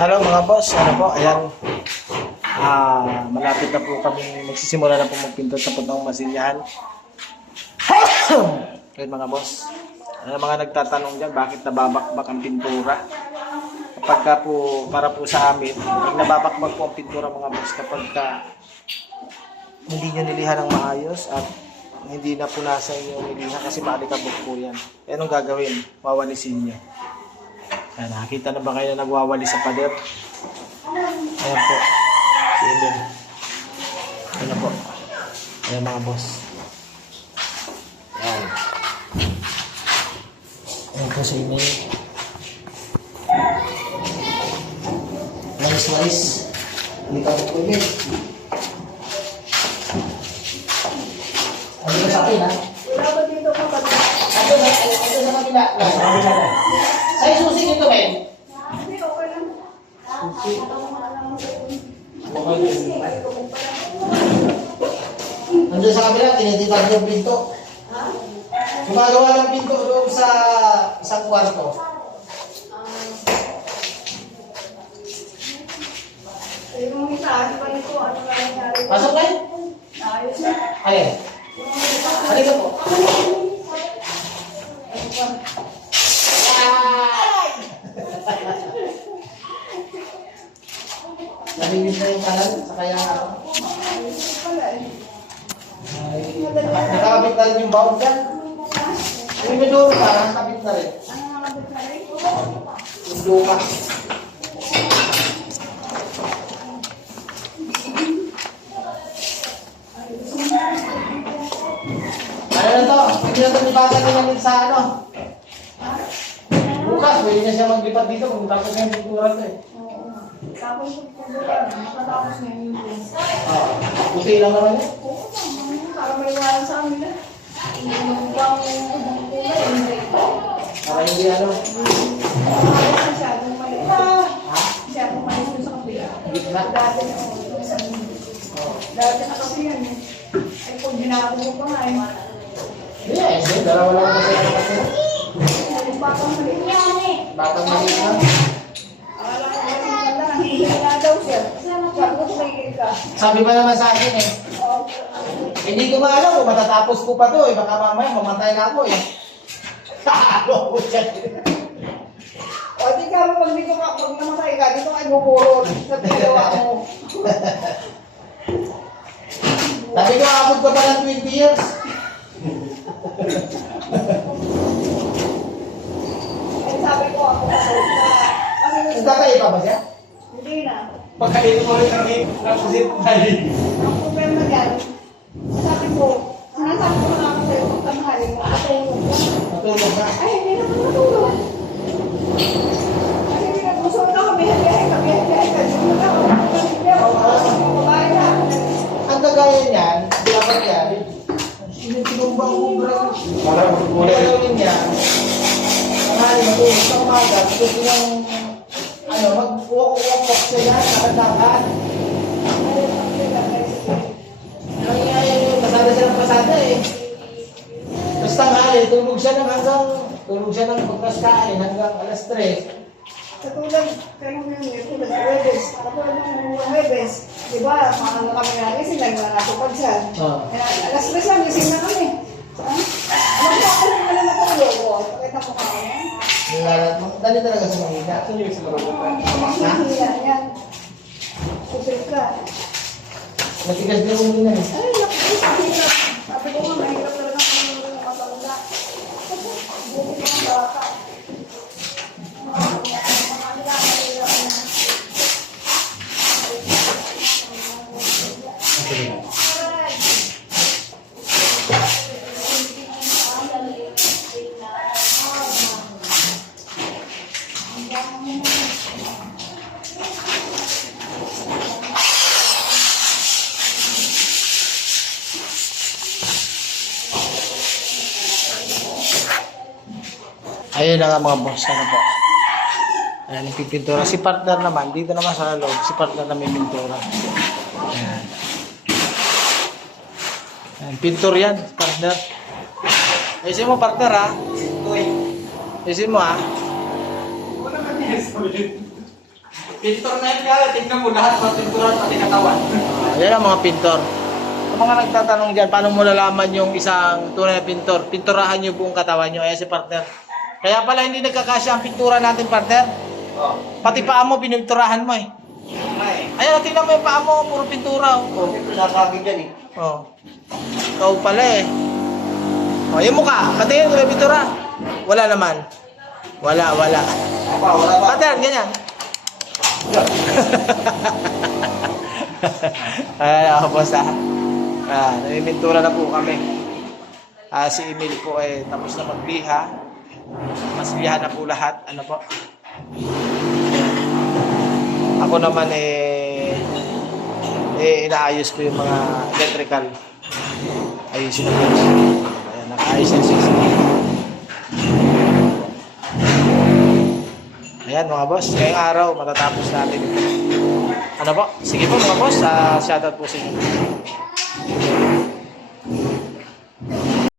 Hello mga boss, ano po, ayan. Malapit na po kami, magsisimula na po magpinto sa punong masinyahan. Ayan mga boss, mga nagtatanong dyan, bakit nababakbak ang pintura? Kapag ka po, para po sa amin, pag nababakbak po ang pintura mga boss, kapag ka hindi nyo nilihan ng maayos at hindi na po nasa inyo nilihan kasi maalikabok po yan. E anong gagawin? Wawalisin nyo. Ayan, nakita na ba kayo na nagwawali sa pader? Ayan po. Si Ellen. Ayan po. Ayan mga boss. Ayan. Ayan po si Ellen. Walis-walis. Hindi ka po ulit. Ano ka sa akin ha? Dapat dito ka pa. Ito sa kabila. Sa kabila na. Sa'yo susi dito, Ben. Hindi, okay lang. Susi. Nandun sa kabila, tinititag yung pinto. Gumagawa ng pinto doon sa isang kwarto. Yung isa, di ba nito, ano na nangyari? Pasok kayo? Ayos na. Alin? Halika po. Nalinis na yung kalan sa kaya nakakabit na rin yung bawang dyan. Yung meduro ka, nakakabit na rin. Yung luka. Ano na to? Hindi na ito lipasan nila din sa ano. Bukas, pwede na siya maglipat dito kung tapos na yung pintura ito eh. Tapos yung pagbulan, makatapos na yung yun. Puti lang naman yun. Para may iwanan sa amin na. Yung pang ibang kulay, hindi. Para hindi ano. Masyadong maliit. Masyadong maliit yung sa kapila. Gitna. Dati na ako, sa amin. Dati na kasi yan eh. Ay kung ginagawa mo pa nga eh. Yes, dalawa lang kasi ang kasi. Yung batang maliit yan eh. Batang maliit lang. Akala ko kasi maganda, nahihila daw siya. Sabi ko tumigil ka. Sabi pa naman sa akin eh. Hindi ko nga alam kung matatapos ko pa to eh. Baka mamaya mamatay na ako eh. Ano ko siya. O di ka, pag dito ka, pag namatay ka, dito ka buburo sa pinagawa mo. Sabi ko, abot ko pa ng 20 years. Ay sabi ko ako kasi Nagtatay pa ba siya? hindi na. Pagkain mo rin ang pusit na Ang problema dyan, sabi ko, sinasabi ko na ako sa'yo, kung tanghalin mo, matulog ka. Matulog na. Ay, hindi naman matulog. Kasi pinag-usap na kami, hati-hati kami, hindi na ako, babae na. Ang kagaya niyan, dapat yan, sinumba ko bro. Parang kulay. Ang gawin niya, tanghali matulog sa umaga, gusto niyang, ano, mag-walk-walk siya yan, nakadakaan. Nangyayari yun, pasada siya ng pasada eh. Tapos tanghali, tulog siya ng pagkaskain hanggang alas 3. Katulad, kayo mo yun, tulad sa Webes, katulad ng Webes, di ba, mga kami nagising, nagmanatupad siya. Alas 3 lang, gising na kami. Alam mo, ako rin na natulog ko. Pakita ko kami. Dali talaga sa mahina. Sino yung sa marubutan? Mahina yan. Kusip ka. Matigas din yung mahina eh. Ay, nakikita. Sabi ko nga, mahirap talaga kami ng katanda. Buti ng baka. Ayun na nga mga boss, ano po. Ayan, yung pipintura. Si partner naman, dito naman sa loob, si partner na may pintura. Ayan. Ayan, pintur yan, partner. Ayusin mo, partner ha. Ayusin mo ha. Pintor na yan kaya, tignan mo lahat ng pinturan pati katawan. Yan ang mga pintor. Sa mga nagtatanong dyan, paano mo lalaman yung isang tunay na pintor? Pinturahan nyo buong katawan nyo. Ayan si partner. Kaya pala hindi nagkakasya ang pintura natin, partner. Oh. Pati paa mo, pininturahan mo eh. Ayan, tingnan mo yung paa mo, puro pintura. Oh. Nasagin dyan eh. Oh. Ikaw pala eh. Oh, yung mukha, pati yung pintura. Wala naman. Wala. Wala pa. Partner, ganyan. Ay, boss ah. Namimintura na po kami. Si Emil po eh tapos na magliha. Maslihan na po lahat. Ano po? Ako naman inaayos ko yung mga electrical. Ayusin na po. Ayan, nakaayos na siya. Ayan mga boss, ngayong araw matatapos natin ito. Ano po? Sige po mga boss, shoutout po sa inyo.